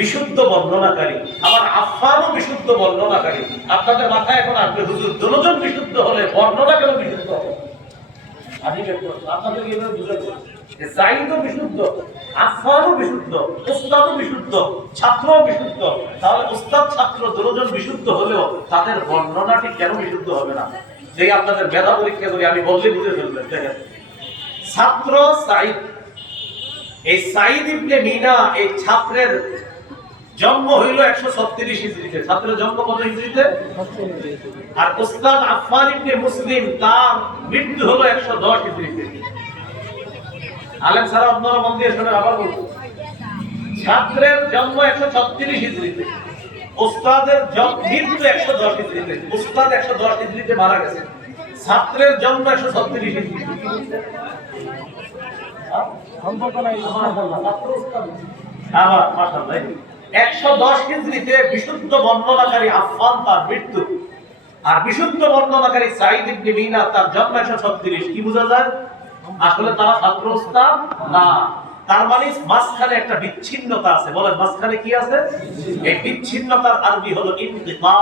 বিশুদ্ধ বর্ণনাকারী, আবার আফফানও বিশুদ্ধ বর্ণনাকারী। আপনাদের মাথায় এখন আসবে, হুজুর দুজন বিশুদ্ধ হলে বর্ণনা কেন বিশুদ্ধ হবে? আপনাদের এভাবে বুঝাতে সাইদও বিশুদ্ধ, আফফানও বিশুদ্ধ, উস্তাদও বিশুদ্ধ, ছাত্রও বিশুদ্ধ। তাহলে উস্তাদ ছাত্র দুজন বিশুদ্ধ হলেও তাদের বর্ণনাটি কেন বিশুদ্ধ হবে না? যে আপনাদের মেধা পরীক্ষা করি আমি বললে বুঝে ফেলবেন। দেখেন, ছাত্র সাইদ, এই সাইদ ইবনে মিনা এই ছাত্রের জন্ম হইল 136 হিজরিতে। ছাত্রের জন্ম কত হিজরিতে? আর উস্তাদ আফফান ইবনে মুসলিম তার মৃত্যু হলো 110 হিজরিতে। আলেম সারা আপনারা মন দিয়ে শুনে আবার বলবো, ছাত্রের জন্ম 136 হিজরিতে, উস্তাদের মৃত্যু 110 হিজরিতে। উস্তাদ 110 হিজরিতে মারা গেছে, ছাত্রের জন্ম 136 হিজরিতে। সম্পর্ক নাই। আবার মাশাআল্লাহ 110 হিজরিতে বিশুদ্ধ বর্ণনাকারী আফফান তার মৃত্যু, আর বিশুদ্ধ বর্ণনাকারী সাঈদ ইবনে মিনা তার জন্ম 136। কি বোঝা যায়? আসলে তারা ছাত্র উস্তাদ না। তার মানে মাঝখানে একটা বিচ্ছিন্নতা আছে। বলেন মাঝখানে কি আছে? এই বিচ্ছিন্নতার আরবি হলো ইনকিতা।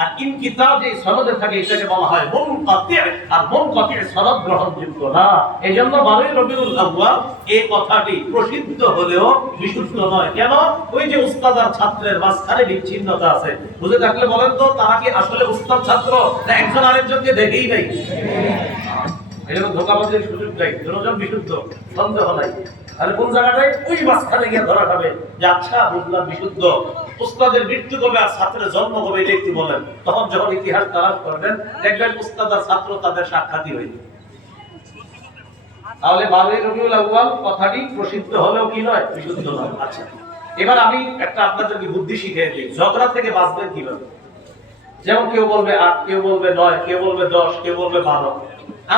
আর ইনকিতা যে সনদে থাকে এটাকে বলা হয় মুনকাতি। আর মুনকাতি সনদ গ্রহণযোগ্য না। এজন্য 12 রবিউল আউয়াল এই কথাটি প্রসিদ্ধ হলেও বিশুদ্ধ নয়। কেন? ওই যে উস্তাদ আর ছাত্রের মাঝখানে বিচ্ছিন্নতা আছে। বুঝে থাকলে বলেন তো, তারা কি আসলে উস্তাদ ছাত্র না একজন আরেকজনকে দেখেই নাই? এরকম ধোঁকাবাজির সুযোগ নাই, দুজন বিশুদ্ধ, সন্দেহ নাই। তাহলে কোন জায়গাটায় ওই মাঝখানে গিয়ে ধরা হবে যে আচ্ছা বুঝলাম বিশুদ্ধ, উস্তাদের মৃত্যু কবে আর ছাত্রের জন্ম কবে এটা একটু বলেন। তখন যখন ইতিহাস তালাশ করবেন দেখবেন উস্তাদ আর ছাত্র তাদের সাক্ষাৎই হয়নি। তাহলে 12 রবিউল আউয়াল কথাটি প্রসিদ্ধ হলেও কি নয়? বিশুদ্ধ নয়। আচ্ছা, এবার আমি একটা আপনাদেরকে বুদ্ধি শিখিয়ে দিই, ঝগড়া থেকে বাঁচবেন কিভাবে। যেমন কেউ বলবে 8, কেউ বলবে 9, কেউ বলবে 10, কেউ বলবে 12।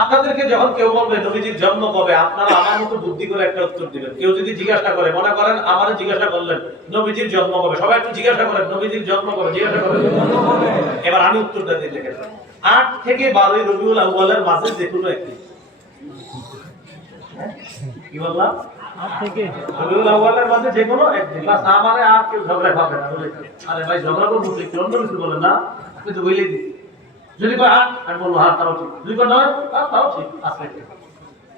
আপনাদেরকে যখন কেউ বলবে নবীজির জন্ম কবে, আপনারা আমার মতো বুদ্ধি করে একটা উত্তর দিবেন। কেউ যদি জিজ্ঞাসা করে, মনে করেন আমারে জিজ্ঞাসা করলেন নবীজির জন্ম কবে, সবাই একটু জিজ্ঞাসা করেন নবীজির জন্ম কবে, জিজ্ঞাসা করেন। এবার আমি উত্তরটা দিয়ে দেখেন, 8 থেকে 12 রবিউল আউয়ালের মাঝে যে কোনো একটি। কি বললাম? 8 থেকে রবিউল আউয়ালের মাঝে যে কোনো একদিন। বাস, আমারে আর কেউ ঝগড়া হবে না। বলে আরে ভাই ঝগড়া করবো কি, অন্য কিছু বলেন না, আপনি তো বলেই দিন। যদি কয় 8, আমি বলবো হ্যাঁ তাও ঠিক। যদি কয় 9, তাও ঠিক আছে।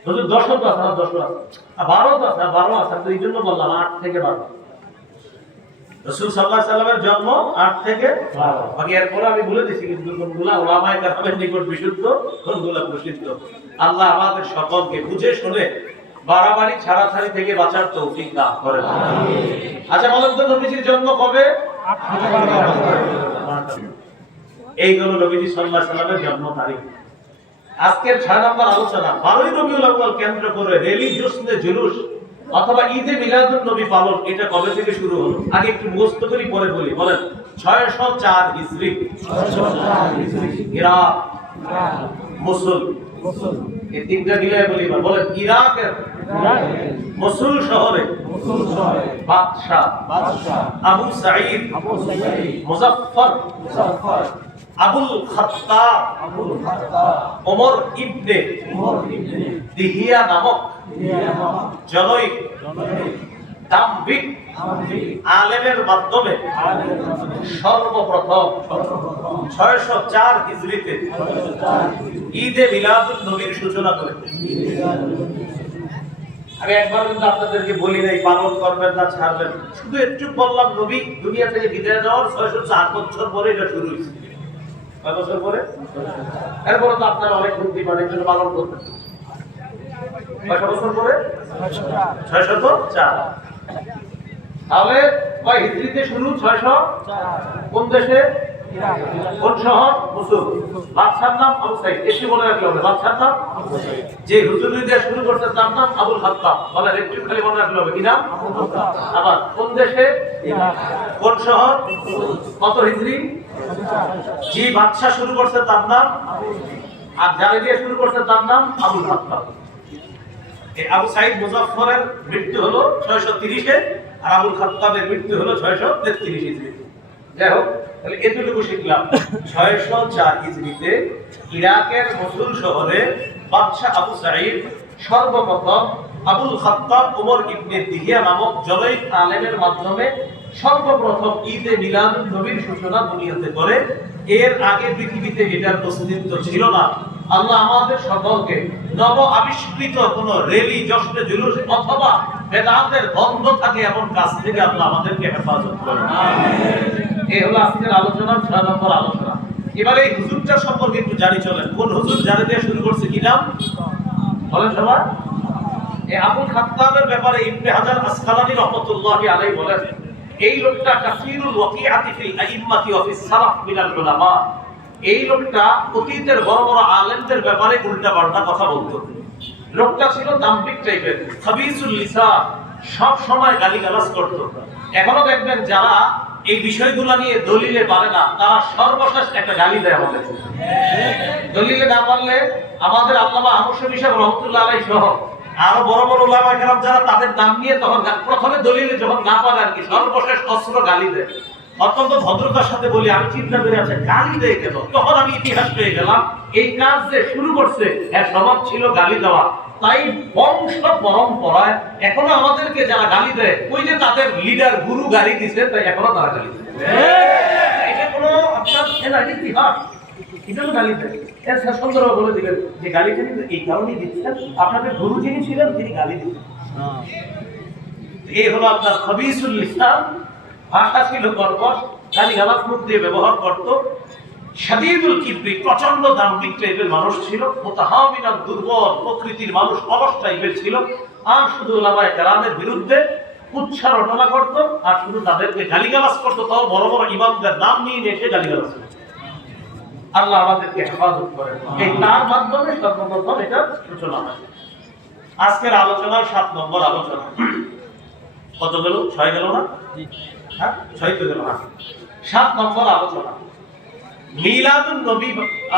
যদি 10 তো আছে, 10 আছে, আর 12 তো আছে, 12 আছে। তো এই জন্য বললাম 8 থেকে 12। রাসূল সাল্লাল্লাহু আলাইহি সাল্লামের জন্ম 8 থেকে 12। বাকি এরপরে আমি বলে দিছি কিন্তু কোনগুলা উলামায়ে কেরামের নিকট বিশুদ্ধ, কোনগুলা প্রসিদ্ধ। আল্লাহ আমাদের সকলকে বুঝে শুনে বাড়াবাড়ি ছাড়াছাড়ি থেকে বাঁচার তৌফিক দান করেন। আমিন। আচ্ছা বলেন তো নবীজির জন্ম কবে? 8 থেকে 12। এই হলো নবীজি সাল্লাল্লাহু আলাইহি সাল্লামের জন্ম তারিখ। আজকের 6 নম্বর আলোচনা 12 রবিউল আউয়াল কেন্দ্র করে রিলিজিয়াসনে জুলুস অথবা ঈদে মিলাদুন নবী পালন, এটা কবে থেকে শুরু হলো? আগে একটু মুখস্থ করি পরে বলি। বলেন 604 হিজরি। 604 হিজরি। ইরাক, মসুল, এই তিনটা মিলিয়ে বলি। বলেন ইরাকের মসুল শহরে বাদশা আবু সাঈদ মুজাফফর আবুল খাত্তাব ওমর ইবনে দিহিয়া নামক জনৈক দাম্ভিক আলেমের মাধ্যমে সর্বপ্রথম 604 হিজরিতে ঈদে মিলাদুন নবীর সূচনা করেন। আমি একবার কিন্তু আপনাদেরকে বলি নাই পালন করবেন না ছাড়বেন, শুধু একটু বললাম নবী দুনিয়া থেকে বিদায় যাওয়ার 604 বছর পরে এটা শুরু হয়েছে। কয় বছর পরে? এরপরে তো আপনারা অনেক বুদ্ধি মানে জন্য পালন করতেন। কয় বছর পরে? 604। তাহলে কয় হিজরিতে শুরু? 604। কোন দেশে? কোন শহর? মসুল। বাদশার নাম আবু সাঈদ। এসে মনে রাখলে হবে, বাদশার নাম আবু সাঈদ। যে হুজুরি দিয়ে শুরু করছে তার নাম আবুল খাত্তাব। বলে একটু খালি মনে রাখলে হবে, কি নাম? আবুল খাত্তাব। আবার কোন দেশে? ইরাক। কোন শহর? কত হিজরি? যে বাদশা শুরু করছে তার নাম, আর যারা দিয়ে শুরু করছে তার নাম আবুল খাত্তাব। এই আবু সাঈদ মুজাফফরের মৃত্যু হলো 630-এ, আর আবুল খাত্তাবের মৃত্যু হলো 633 হিজরিতে। যাই হোক, তাহলে এতটুকু শিখলাম। 604 হিজরিতে ইরাকের মসুল শহরে বাদশা আবু সাঈদ সর্বপ্রথম আবুল খাত্তাব ওমর ইবনে দিহিয়া নামক জনৈক আলেমের মাধ্যমে সর্বপ্রথম ঈদে মিলাদুন নবীর সূচনা দুনিয়াতে করে। এর আগে পৃথিবীতে এটার অস্তিত্ব ছিল না। আল্লাহ আমাদের সকলকে নব আবিষ্কৃত কোন রেলি, জশ্নে জুলুস অথবা বেদাতের বন্ধ থাকে এমন কাজ থেকে আল্লাহ আমাদেরকে হেফাজত করেন। এই হলো আজকের আলোচনার 6 নম্বর আলোচনা। এবারে এই হুজুরটা সম্পর্কে একটু জানি চলেন। কোন হুজুর জানে দিয়ে শুরু করছে কি নাম বলেন সবাই? এই আবুল খাত্তাবের ব্যাপারে ইবনে হাজার আসকালানী রাহমাতুল্লাহি আলাইহি বলেন, এই লোকটা কাসীরুল ওয়াকিআতি ফিল আইম্মাতি ওয়া ফিস সালাফ মিনাল উলামা। এই লোকটা অতীতের বড় বড় আলেমদের ব্যাপারে উল্টাপাল্টা কথা বলতো। লোকটা ছিল দাম্ভিক টাইপের, খাবিসুল লিসান, সব সময় গালিগালাজ করত। এখনো দেখবেন যারা এই বিষয়গুলো নিয়ে দলিলে পারে না, তারা সর্বশেষ একটা গালি দেয় আমাদের। দলিলে না পারলে আমাদের আল্লামা আহমদ শফী সাহেব রহমাতুল্লাহ আলাইহি সহ আরো বড় বড় উলামা কেরাম যারা, তাদের নাম নিয়ে তখন প্রথমে দলিলে যখন না পারে আর কি, সর্বশেষ অস্ত্র গালি দেয়। অত্যন্ত ভদ্রতার সাথে বলি, আমি চিন্তা করে আছে গালি দেয় কেন? তখন আমি ইতিহাস পেয়ে গেলাম, এই কাজ যে শুরু করছে এর স্বভাব ছিল গালি দেওয়া। তাই বংশ পরম্পরায় এখনো আমাদেরকে যারা গালি দেয়, ওই যে তাদের লিডার গুরু গালি দিচ্ছে, তাই এখনো তারা গালি দেয়। এটা কোনো আপনার ইতিহাস, এটাও গালি দেয়। এর সুন্দর বলে দিবেন যে গালিটা কিন্তু এই কারণেই দিচ্ছেন, আপনাদের গুরু যিনি ছিলেন তিনি গালি দিচ্ছেন। এই হলো আপনার খাবিসুল লিসান, ভাষা ছিল কর্কশ, গালিগালাজ মুখ দিয়ে ব্যবহার করত। শাদীদুল কিবরি, প্রচন্ড দাম্ভিক টাইপের মানুষ ছিল। মুতাহামিনান, দুর্বল প্রকৃতির মানুষ, অলস টাইপের ছিল। আর শুধু উলামায়ে কেরামের বিরুদ্ধে উচ্চার রটনা করত, আর শুধু তাদেরকে গালিগালাজ করত, তাও বড় বড় ইমামদের নাম নিয়ে এসে গালিগালাজ করত। আল্লাহ আমাদেরকে হেফাজত করেন। এই তার মাধ্যমে সর্বপ্রথম এটা সূচনা হয়। আজকের আলোচনার 7 নম্বর আলোচনা। কত গেল? 6 গেল না? হ্যাঁ 6 তো গেল। 7 নম্বর আলোচনা মিলাদুন নবী।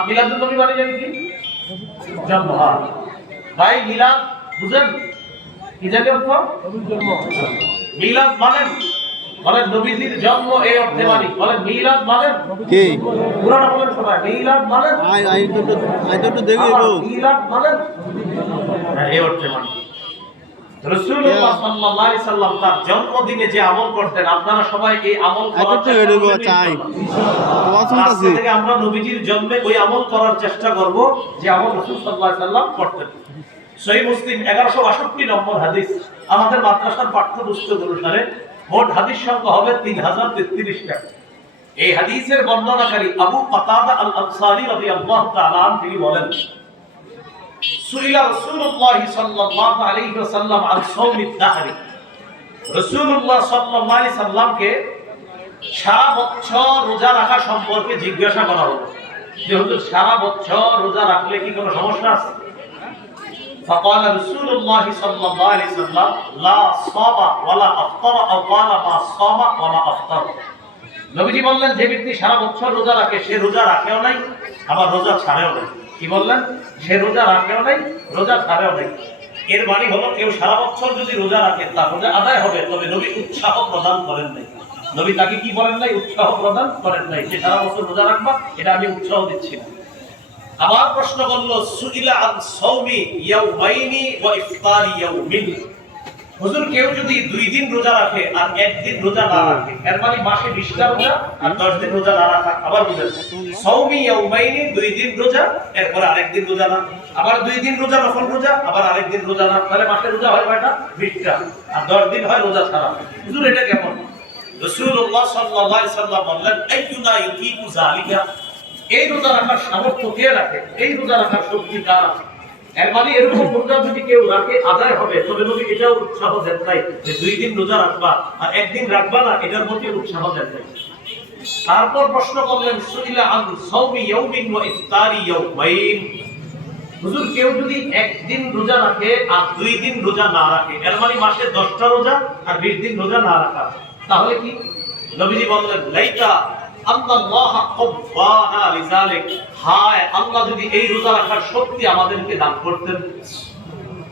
মিলাদুন নবী মানে জানি কি? জন্ম। ভাই মিলাদ বুঝেন কি জানি অর্থ? মিলাদ মানে বলেন নবীজির জন্ম, এই অর্থে মানি। বলেন মিলাদ মানে কি? পুরাটা বলেন সবাই। মিলাদ মানে আই তো দেখি গো। মিলাদ মানে এই অর্থে মানি। রাসূলুল্লাহ সাল্লাল্লাহু আলাইহি সাল্লাম তার জন্মদিনে যে আমল করতেন, আপনারা সবাই এই আমল করার চাই। আজকে থেকে আমরা নবীজির জন্মে ওই আমল করার চেষ্টা করব যে আমল রাসূল সাল্লাল্লাহু আলাইহি সাল্লাম করতেন। সহিহ মুসলিম 1162 নম্বর হাদিস। আমাদের মাদ্রাসার পাঠ্যপুস্তক অনুসারে মোট হাদিস সংখ্যা হবে 3033টা। এই হাদিসের বর্ণনাকারী আবু কাতাদা আল আনসারী রাদিয়াল্লাহু তাআলা আনহু তিনি বলেন, সুইলা রাসূলুল্লাহ সাল্লাল্লাহু আলাইহি ওয়াসাল্লাম আন সাওমিদ দাহরি। রাসূলুল্লাহ সাল্লাল্লাহু আলাইহি সাল্লামকে সারা বছর রোজা রাখা সম্পর্কে জিজ্ঞাসা করা হলো যে হুজুর সারা বছর রোজা রাখলে কি কোনো সমস্যা আছে? فقال رسول الله صلى الله عليه وسلم لا صام ولا افطر او قال ما صام ولا افطر। নবীজি বললেন যে ব্যক্তি সারা বছর রোজা রাখে সে রোজা রাখেও নাই আবার রোজা ছাড়েও নাই। কি বললেন? সে রোজা রাখেও নাই, রোজা ছাড়েও নাই। এর মানে হলো কেউ সারা বছর যদি রোজা রাখে তার রোজা আদায় হবে, তবে নবী উৎসাহ প্রদান করেন নাই। নবী তাকে কি বলেন নাই? উৎসাহ প্রদান করেন নাই যে সারা বছর রোজা রাখবা, এটা আমি উৎসাহ দিচ্ছি না। আবার প্রশ্ন করলো সুইলা আন সাওমি ইয়াউমাইনি ওয়া ইফতারি ইয়াউমিন। হুজুর কেউ যদি 2 দিন রোজা রাখে আর 1 দিন রোজা না রাখে, এর মানে মাসে 20টা রোজা আর 10 দিন রোজা না রাখা। আবার বুঝেন সাওমি ইয়াউমাইনি 2 দিন রোজা, এরপর আরেক দিন রোজা না, আবার 2 দিন রোজা নফল রোজা, আবার আরেক দিন রোজা না, তাহলে মাসে রোজা হয় কয়টা? 20টা, আর 10 দিন হয় রোজা ছাড়া। হুজুর এটা কেমন? রাসূলুল্লাহ সাল্লাল্লাহু আলাইহি সাল্লাম বললেন আইয়ুনা ইউকিকু যালিকা। এই রোজা রাখার সামর্থ্য কে রাখে? এই রোজা রাখার শক্তি কার আছে? এর মানে এরকম রোজা যদি কেউ রাখে আদায় হবে, তবে নবী এটাও উৎসাহ দেন নাই যে 2 দিন রোজা রাখবা আর 1 দিন রাখবা না, এটার প্রতি উৎসাহ দেন নাই। তারপর প্রশ্ন করলেন সুইলা আন সাওমি ইয়াউমিন ওয়া ইফতারি ইয়াউমাইন। হুজুর কেউ যদি 1 দিন রোজা রাখে আর 2 দিন রোজা না রাখে, এর মানে মাসে 10টা রোজা আর 20 দিন রোজা না রাখা, তাহলে কি? নবীজি বললেন লাইকা আল্লাহ কব্বানা লিযালিক। হায় আল্লাহ যদি এই রোজা রাখার শক্তি আমাদেরকে দান করতেন।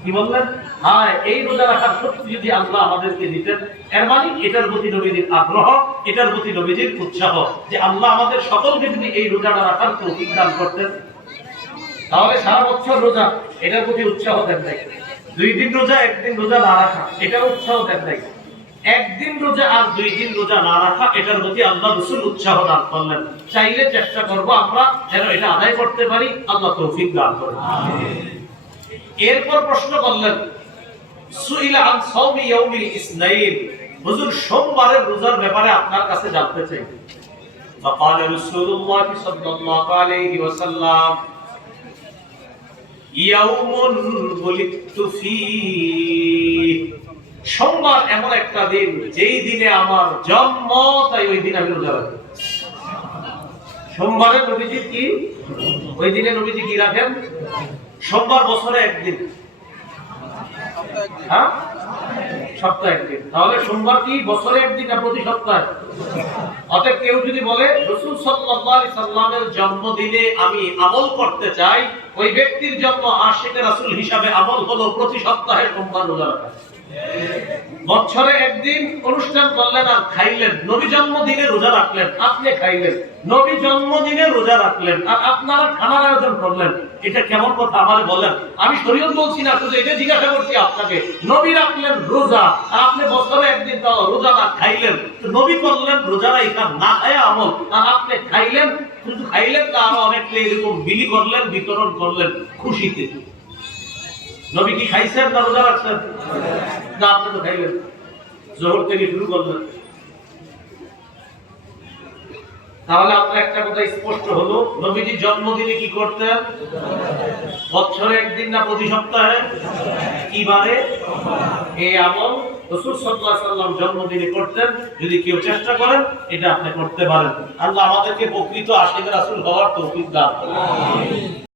কি বললেন? হায় এই রোজা রাখার শক্তি যদি আল্লাহ আমাদেরকে দিতেন। এর মানে এটার প্রতি নবীজির আগ্রহ, এটার প্রতি নবীজির উৎসাহ যে আল্লাহ আমাদের সকলকে যদি এই রোজাটা রাখার তৌফিক দান করতেন। তাহলে সারা বছর রোজা, এটার প্রতি উৎসাহ দেন নাই। 2 দিন রোজা 1 দিন রোজা না রাখা, এটার উৎসাহ দেন নাই। একদিন রোজা আর 2 দিন রোজা না রাখা, এটার প্রতি আল্লাহ রাসূল উৎসাহ দান করলেন। চাইলে চেষ্টা করব আমরা যেন এটা আদায় করতে পারি, আল্লাহ তৌফিক দান করেন। এরপর প্রশ্ন করলেন, সুইলা আন সাওমি ইয়াউমিল ইসনাইন, হুজুর সোমবারের রোজার ব্যাপারে আপনার কাছে জানতে চাই। فقال رسول الله صلى الله عليه وسلم يوم ولدت فيه, সোমবার এমন একটা দিন যেই দিনে আমার জন্ম, তাই ওই দিন আমি রোজা রাখি। সোমবারে নবীজি কি, ওই দিনে নবীজি কি রাখেন? সোমবার বছরে একদিন, হ্যাঁ সপ্তাহে একদিন। তাহলে সোমবার কি বছরে একদিন না প্রতি সপ্তাহে? অতএব কেউ যদি বলে রাসূল সাল্লাল্লাহু আলাইহি সাল্লামের জন্মদিনে আমি আমল করতে চাই, ওই ব্যক্তির জন্য আশিকে রাসূল হিসাবে আমল হলো প্রতি সপ্তাহে সোমবার রোজা রাখা। বছরে একদিন অনুষ্ঠান করলেন আর খাইলেন, নবী জন্মদিনে রোজা রাখলেন, আপনি খাইলেন, নবী জন্মদিনে রোজা রাখলেন আর আপনারা খানার আয়োজন করলেন, এটা কেমন কথা আমারে বলেন? আমি শরীয়ত বলছি না, শুধু এটা জিজ্ঞাসা করছি আপনাকে। নবী রাখলেন রোজা আর আপনি বছরে একদিন তাও রোজা না খাইলেন, তো নবী করলেন রোজা রাখা না খায়া আমল, আর আপনি খাইলেন, শুধু খাইলেন না আরো অনেকটা এরকম বিলি করলেন, বিতরণ করলেন খুশিতে। নবী কি খাইছেন না রোজা রাখছেন? না, আপনি তো খাইলেন, জোহর থেকে শুরু করলেন। তাহলে আপনার একটা কথা স্পষ্ট হলো, নবীজি জন্মদিনে কি করতেন? বছরে একদিন না প্রতি সপ্তাহে? কি বারে? এই আমল রাসূল সাল্লাল্লাহু আলাইহি ওয়াসাল্লাম জন্মদিনে করতেন। যদি কেউ চেষ্টা করেন এটা আপনি করতে পারেন। আল্লাহ আমাদেরকে প্রকৃত আশিক রাসূল হওয়ার তৌফিক দান করুন।